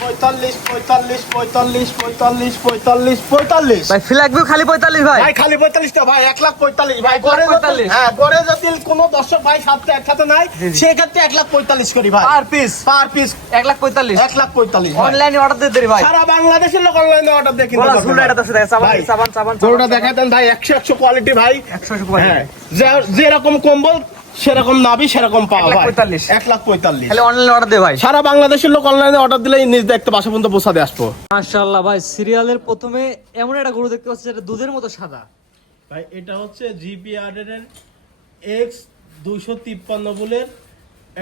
45 45 45 45 45 45 ভাই flag view খালি 45 ভাই। ভাই খালি 45 টা ভাই 1,45,000 ভাই করে 1,45,000 হ্যাঁ করে যদি কোনো দর্শক ভাই সাথে একসাথে নাই সেই ক্ষেত্রে 1,45,000 করি ভাই পার পিস 1,45,000 1,45,000 অনলাইনে অর্ডার দিয়ে দেরি ভাই। সারা বাংলাদেশের লোক অনলাইনে অর্ডার দিয়ে কিনতে বলা পারবে শুনে ভাই। এটা তো দেখেন ভাই, সাবান গরুটা দেখাই দেন ভাই 100 কোয়ালিটি ভাই 100 কোয়ালিটি হ্যাঁ যেরকম কম্বল সেরকম নাভি সেরকম পাওয়া ভাই 1,45,000 1,45,000 খালি অনলাইনে অর্ডার দে ভাই। সারা বাংলাদেশের লোক অনলাইনে অর্ডার দিলেই নিজ দেখতে বাসা পর্যন্ত পৌঁছাতে আসবো। মাশাআল্লাহ ভাই সিরিয়ালের প্রথমে এমন একটা গরু দেখতে পাচ্ছি যেটা দুধের মতো সাদা। ভাই এটা হচ্ছে জিপিআর এর এক্স 253 বুলের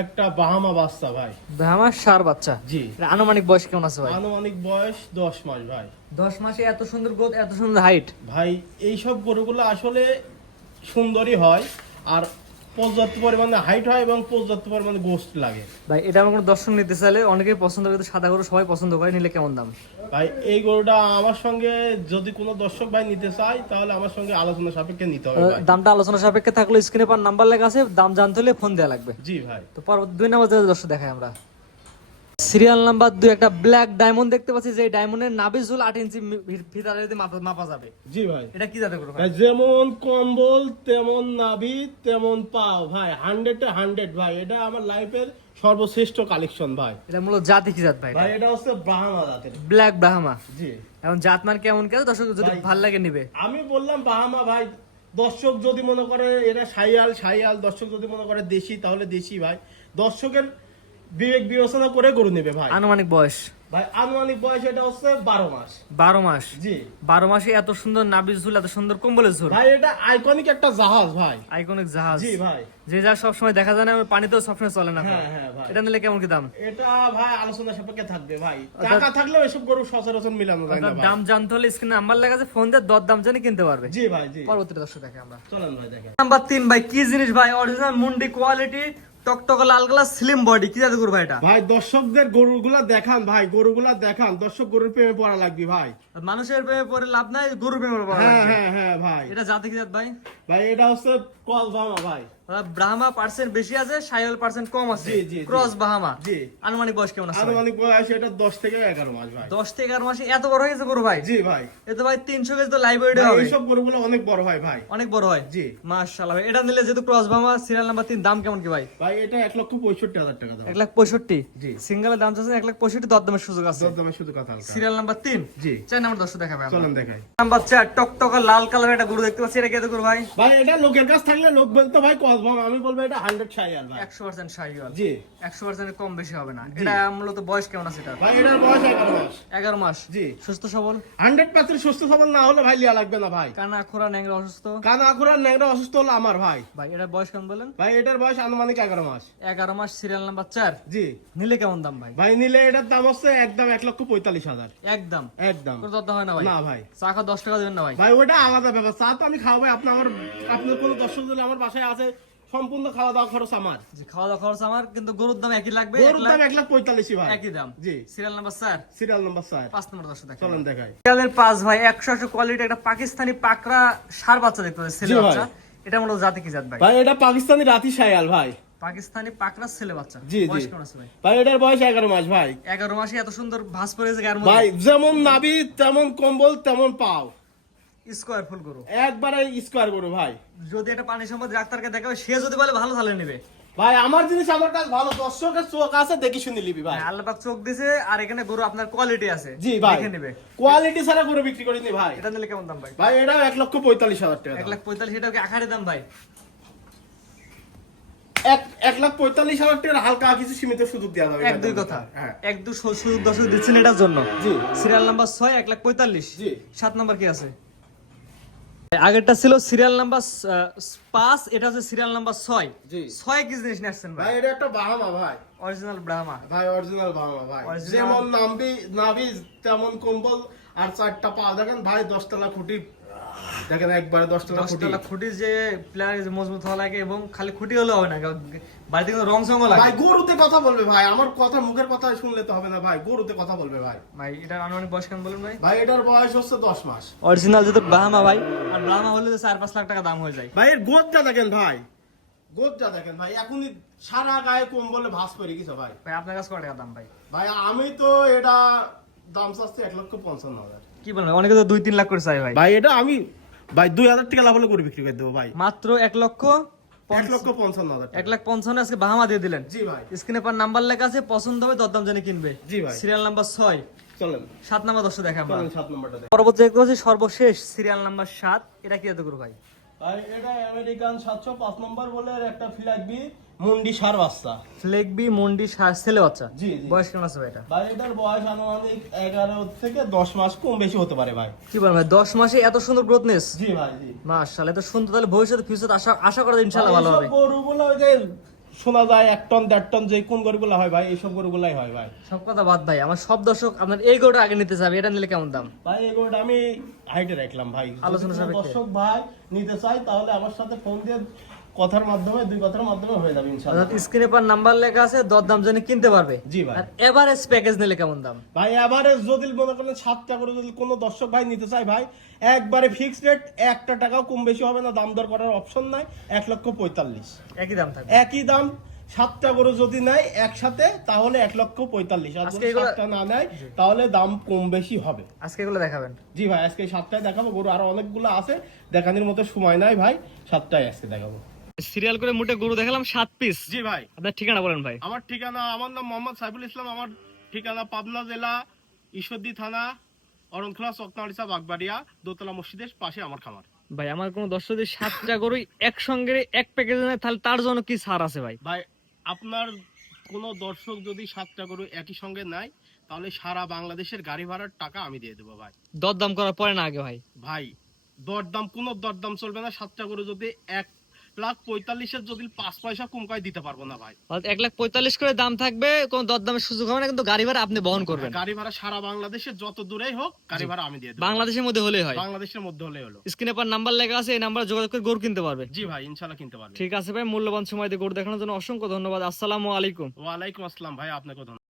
একটা বাহামা বাচ্চা ভাই। আমার সার বাচ্চা জি এটা আনুমানিক বয়স কেমন আছে ভাই? আনুমানিক বয়স 10 মাস ভাই। 10 মাসে এত সুন্দর গ্রোথ এত সুন্দর হাইট ভাই এই সব গরুগুলো আসলে সুন্দরই হয় আর পর্যাপ্ত পরিমাণে হাইট হয় এবং পর্যাপ্ত পরিমাণে গোস্ত লাগে ভাই। এটা আমার কোনো দর্শক নিতে চাইলে অনেকেই পছন্দ করে, কিন্তু সাদা গরু সবাই পছন্দ করে, নিলে কেমন দাম? ভাই এই গরুটা আমার সঙ্গে যদি কোনো দর্শক ভাই নিতে চায় তাহলে আমার সঙ্গে আলোচনা সাপেক্ষে নিতে হবে ভাই। দামটা আলোচনা সাপেক্ষে থাকলে স্ক্রিনে পার নাম্বার লেখা আছে, দাম জানতে হলে ফোন দেওয়া লাগবে। জি ভাই। তো পরবর্তী 2 নাম্বার দর্শক দেখাই আমরা সিরিয়াল নাম্বার 2 একটা ব্ল্যাক ডায়মন্ড দেখতে পাচ্ছি, যে ডায়মন্ডের নাভি ঝুল 8 ইঞ্চি ভিতরে যদি মাপা যাবে। জি ভাই। এটা কি জাতের গরু ভাই? ভাই যেমন কম্বল তেমন নাভি তেমন পাও ভাই 100 ভাই। এটা আমার লাইফের সর্বশ্রেষ্ঠ কালেকশন ভাই। এটা মূলত জাতি কি জাত ভাই? ভাই এটা হচ্ছে ব্রাহ্মা জাতের। ব্ল্যাক ব্রাহ্মা। জি এখন জাত মান কেমন কেন দর্শক যদি ভাই, ভালো লাগে নিবে। আমি বললাম ব্রাহ্মা ভাই। দর্শক যদি মনে করে এরা শাইয়াল, দর্শক যদি মনে করে দেশি তাহলে দেশি ভাই। দর্শকের বিবেক বিবেচনা করে গরু নেবে ভাই। আনুমানিক বয়স ভাই আনুমানিক বয়স এটা হচ্ছে 12 মাস। 12 মাস। জি 12 মাসে এত সুন্দর নাভির ঝুল, এত সুন্দর কম্বলের ঝুল। ভাই এটা আইকনিক একটা জাহাজ ভাই। আইকনিক জাহাজ। জি ভাই। যে যা সব সময় দেখা যায় না, পানিতেও সবসময় চলে না। হ্যাঁ হ্যাঁ ভাই। এটা নিলে কেমন কি দাম? এটা ভাই আলোচনা সাপেক্ষে থাকবে ভাই। টাকা থাকলেও এসব গরু সচরাচর মিলানো যায় না ভাই। দাম জানতে হলে স্ক্রিনে নাম্বার লেখা আছে, ফোন দিয়ে দর দাম জেনে কিনতে পারবে। জি ভাই জি। পরবর্তী দর্শক দেখে আমরা চলেন ভাই দেখেন। নাম্বার 3 ভাই কি জিনিস ভাই? অরিজিনাল মুন্ডি কোয়ালিটি টকটক লাল কালার স্লিম বডি, কি জাতের গরু ভাই এটা? ভাই দর্শকদের গরুগুলা দেখান ভাই, গরুগুলা দেখান। দর্শক গরুর প্রেমে পড়া লাগবে ভাই। মানুষের প্রেমে পড়ে লাভ নাই, গরুর প্রেমে পড়া হ্যাঁ লাগবে। হ্যাঁ হ্যাঁ ভাই। এটা জাতি কি জাত ভাই? ভাই এটা হচ্ছে কলবামা ভাই। ব্রাহ্মা পার্সেন্ট বেশি আছে, সাইওয়াল পার্সেন্ট কম আছে। জি, জি, জি। ক্রস ব্রাহ্মা। জি। আনুমানিক বয়স কেমন আছে? আনুমানিক বয়স এটা 10 থেকে 11 মাস ভাই। 10 থেকে 11 মাসে এত বড় হয়ে গেছে গরু ভাই? জি ভাই। এ তো ভাই 300 কেজি তো লাইভ ওয়েট ভাই, হবে। এইসব গরুগুলো অনেক বড় হয় ভাই। অনেক বড় হয়। জি। মাশাআল্লাহ ভাই। এটা নিলে যেহেতু ক্রস ব্রাহ্মা সিরিয়াল নাম্বার 3, দাম কেমন কি ভাই? ভাই এটা 1,65,000 টাকা দাম। 1,65,000। জি। সিঙ্গেলের দাম চাচ্ছেন 1,65,000, দরদামের সুযোগ আছে। দরদামে শুধু কথা হালকা। Serial number 3। জি। 4 নাম্বার দর্শক দেখাবে আমরা। চলেন দেখাই। নাম্বার 4 টকটকা লাল কালারের একটা গরু দেখতে পাচ্ছি, এটা কি গরু ভাই? ভাই এটা লোকের কাছ থাকলে লোক বলতো ভাই কসবাম, আমি বলবো এটা 100 শাইয়াল ভাই। 100% সাইওয়াল। জি 100% কম বেশি হবে না। এটা মূলত বয়স কেমন আছে এটা? ভাই এটার বয়স 11 মাস। 11 মাস। জি। সুস্থ সবল? 100% সুস্থ সবল না হলে ভাই লিয়া লাগবে না ভাই। কানা খোরা ন্যাংরা অসুস্থ? কান আকুরার ন্যাংরা অসুস্থ হলো আমার ভাই। ভাই এটার বয়স কেমন বলেন? ভাই এটার বয়স আনুমানিক 11 মাস। 11 মাস সিরিয়াল নাম্বার 4। জি নিলে কেমন দাম ভাই? ভাই নিলে এটার দাম হচ্ছে একদম 1,45,000। একদম একদম কোনো দরদাম হয় না ভাই? না ভাই। চা খা 10 টাকা দেবেন না ভাই? ভাই ওটা আলাদা ব্যাপার। চা তো আমি খাওয়াবো আপনার কোনো দর্শক যদি আমার বাসায় আছে সম্পূর্ণ খাওয়া দাওয়া খরচ আমার। জি খাওয়া দাওয়া খরচ আমার, কিন্তু গরুর দাম একই লাগবে। গরুর দাম 1,45,000 ভাই। একই দাম। জি সিরিয়াল নাম্বার 4। Serial number 4। 5 নম্বর দর্শক দেখেন। চলেন দেখাই। সিরিয়ালের 5 ভাই 100 কোয়ালিটি একটা পাকিস্তানি পাকড়া ষাঁড় বাচ্চা দেখতে পাচ্ছি, ছেলে জি ভাই। বাচ্চা। এটা মূলত জাতি কি জাত ভাই? ভাই এটা পাকিস্তানি রাতি শাইয়াল ভাই। পাকিস্তানি পাকড়া ছেলে বাচ্চা। জি, জি। বয়স কেমন আছে ভাই? ভাই এটার বয়স 11 মাস ভাই। 11 মাসে এত সুন্দর ভাঁজ পড়ে গেছে গায়ের মধ্যে। ভাই যেমন নাভি তেমন কম্বল তেমন পাও, স্কয়ার ফুল গরু। একবারে স্কোয়ার গরু ভাই। যদি এটা পানি সম্পদ ডাক্তারকে দেখাবে, সে যদি বলে ভালো তাহলে নেবে। ভাই আমার জিনিস আমার কাছে ভালো, দর্শকের চোখ আছে দেখি শুনি লিবি ভাই। আল্লাহ পাক চোখ দিছে, আর এখানে গরু আপনার কোয়ালিটি আছে। জি ভাই। দেখে নেবে। কোয়ালিটি ছাড়া গরু বিক্রি করিনি ভাই। এটা নিলে কেমন দাম ভাই? ভাই এটা 1,45,000 টাকা। 1,45,000 এটা কি আখারে দাম ভাই? 1,45,000 টাকার হালকা কিছু সীমিত সুযোগ দেওয়া যাবে। 1-2 কথা। হ্যাঁ 1-2 সুযোগ দর্শক দিচ্ছেন এটার জন্য। জি সিরিয়াল নাম্বার 6 1,45,000। জি। 7 নাম্বার কি আছে? আগেরটা ছিল সিরিয়াল নাম্বার 5, এটা হচ্ছে সিরিয়াল নাম্বার 6। জি। 6 কি জিনিস নিয়ে ভাই ভাই? এটা একটা বাহামা ভাই। অরিজিনাল ব্রাহ্মা। ভাই অরিজিনাল বাহামা ভাই। Original। যেমন নাভি তেমন কম্বল আর 4টা পা দেখেন ভাই। 10 তলা খুঁটি দেখেন একবারে 10 তলা 10 খুঁটি। তলা খুঁটি যে প্লেয়ার মজবুত হওয়া লাগে, এবং খালি খুঁটি হলে হবে না, বাড়িতে কিন্তু রং সঙ্গ লাগে। ভাই গরুতে কথা বলবে ভাই, আমার কথা মুখের কথা শুনলে তো হবে না ভাই, গরুতে কথা বলবে ভাই। ভাই এটার আনুমানিক বয়স কেমন বলুন ভাই? ভাই এটার বয়স হচ্ছে 10 মাস। অরিজিনাল যেহেতু ব্রাহ্মা ভাই, আর ব্রাহ্মা হলে তো 4-5 লাখ টাকা দাম হয়ে যায়। ভাই এর গোদটা দেখেন ভাই, গোদটা দেখেন ভাই, এখনই সারা গায়ে কম্বলে ভাঁজ করে গেছে ভাই। ভাই আপনার কাছে কত টাকা দাম ভাই? ভাই আমি তো এটা দাম চাচ্ছি 1,55,000। কি বলেন ভাই? অনেকে তো 2-3 লাখ করে চাই ভাই। ভাই এটা আমি ভাই 2,000 টাকা লাভ হলে করে বিক্রি করে দেবো ভাই। মাত্র 1,55,000 টাকা। 1,55,000 আজকে বাহামা দিয়ে দিলেন। জি ভাই। স্ক্রিনে পর নাম্বার লেখা আছে, পছন্দ হবে দরদাম জেনে কিনবে। জি ভাই। সিরিয়াল নাম্বার 6, চলেন 7 নাম্বার দর্শক দেখা আমরা। চলেন 7 নম্বরটা দেখেন। পরবর্তী দেখতে পাচ্ছি সর্বশেষ সিরিয়াল নাম্বার 7, এটা কি এত করু ভাই? ভাই এটা আমেরিকান 705 নম্বর বলে একটা ফ্ল্যাগ বি মুন্ডি সার বাচ্চা। ফ্লেগবি মন্ডি ছেলে বাচ্চা। জি জি। বয়স কেমন আছে ভাই এটা? ভাই এটার বয়স আনুমানিক 11 থেকে 10 মাস, কম বেশি হতে পারে ভাই। কি বলেন ভাই, 10 মাসে এত সুন্দর গ্রোথনেস? জি ভাই জি। মাশাআল্লাহ, এত সুন্দর, তাহলে ভবিষ্যতে ফিউচার আশা করা যায় ইনশাআল্লাহ ভালো হবে। এইসব গরুগুলো ওই যে শোনা যায় 1 টন 1.5 টন যে কোন গরুগুলো হয় ভাই, এইসব গরুগুলাই হয় ভাই। সব কথা বাদ ভাই, আমার সব দর্শক আপনার এই গরুটা আগে নিতে চাবে, এটা নিলে কেমন দাম? ভাই এই গরুটা আমি হাইটে রাখলাম ভাই। আলোচনা যদি কোনো সাপেক্ষে। দর্শক ভাই নিতে চাই তাহলে আমার সাথে ফোন দিয়ে কথার মাধ্যমে, 2 কথার মাধ্যমে হয়ে যাবে ইনশাআল্লাহ। অর্থাৎ স্ক্রিনে পর নাম্বার লেখা আছে, দরদাম জেনে কিনতে পারবে। জি ভাই। আর এভারেজ প্যাকেজ নিলে কেমন দাম? ভাই এভারেজ যদি মনে করেন 7টা করে যদি কোনো দর্শক ভাই নিতে চায় ভাই, একবারে ফিক্সড রেট, 1 টাকাও কম বেশি হবে না, দাম দর করার অপশন নাই। 1,45,000 একই দাম থাকবে। একই দাম। 7টা গরু যদি নেয় একসাথে তাহলে 1,45,000, আর আজকে যদি এগুলো- 7টা না নেয় তাহলে দাম কম বেশি হবে। আজকে এগুলো দেখাবেন? জি ভাই, আজকে 7টায় দেখাবো। গরু আরো অনেকগুলো আছে, দেখানোর মতো সময় নাই ভাই, 7টায় আজকে দেখাবো। সিরিয়াল করে মোটে গরু দেখালাম 7 পিস। জি ভাই। আপনার ঠিকানা বলেন ভাই। আমার ঠিকানা, আমার নাম মোহাম্মদ সাইফুল ইসলাম। আমার ঠিকানা পাবনা জেলা ঈশ্বরদী থানা অরণখোলা চকনাড়িসা বাগবাড়িয়া দোতলা মসজিদের পাশে আমার খামার। ভাই আমার কোনো দর্শক যদি 7টা গরু একসঙ্গে এক প্যাকেজে নেয় তাহলে তার জন্য কি ছাড় আছে ভাই? ভাই আপনার কোনো দর্শক যদি 7টা গরু একই সঙ্গে নেয় তাহলে সারা বাংলাদেশের গাড়ি ভাড়ার টাকা আমি দিয়ে দেবো ভাই। দরদাম করার পরে না আগে ভাই? ভাই দরদাম, কোনো দরদাম চলবে না। 7টা গরু যদি 1,45,000 যদি 5 পয়সা কম করে দিতে পারবো না ভাই। 1,45,000 করে দাম থাকবে, কোনো দরদামের সুযোগ হবে না, কিন্তু গাড়ি ভাড়া আপনি বহন করবেন। গাড়ি ভাড়া সারা বাংলাদেশে যত দূরেই হোক গাড়ি ভাড়া আমি দিয়ে দেবো। বাংলাদেশের মধ্যে হলেই হয়। বাংলাদেশের মধ্যে হলে হলো। স্ক্রিনে পর নাম্বার লেখা আছে, এই নাম্বারে যোগাযোগ করে গরু কিনতে পারবে। জি ভাই, ইনশাআল্লাহ কিনতে পারবে। ঠিক আছে ভাই, মূল্যবান সময় দিয়ে গরু দেখানোর জন্য অসংখ্য ধন্যবাদ। আসসালামু আলাইকুম। ওয়ালাইকুম আসসালাম ভাই, আপনাকে ধন্যবাদ।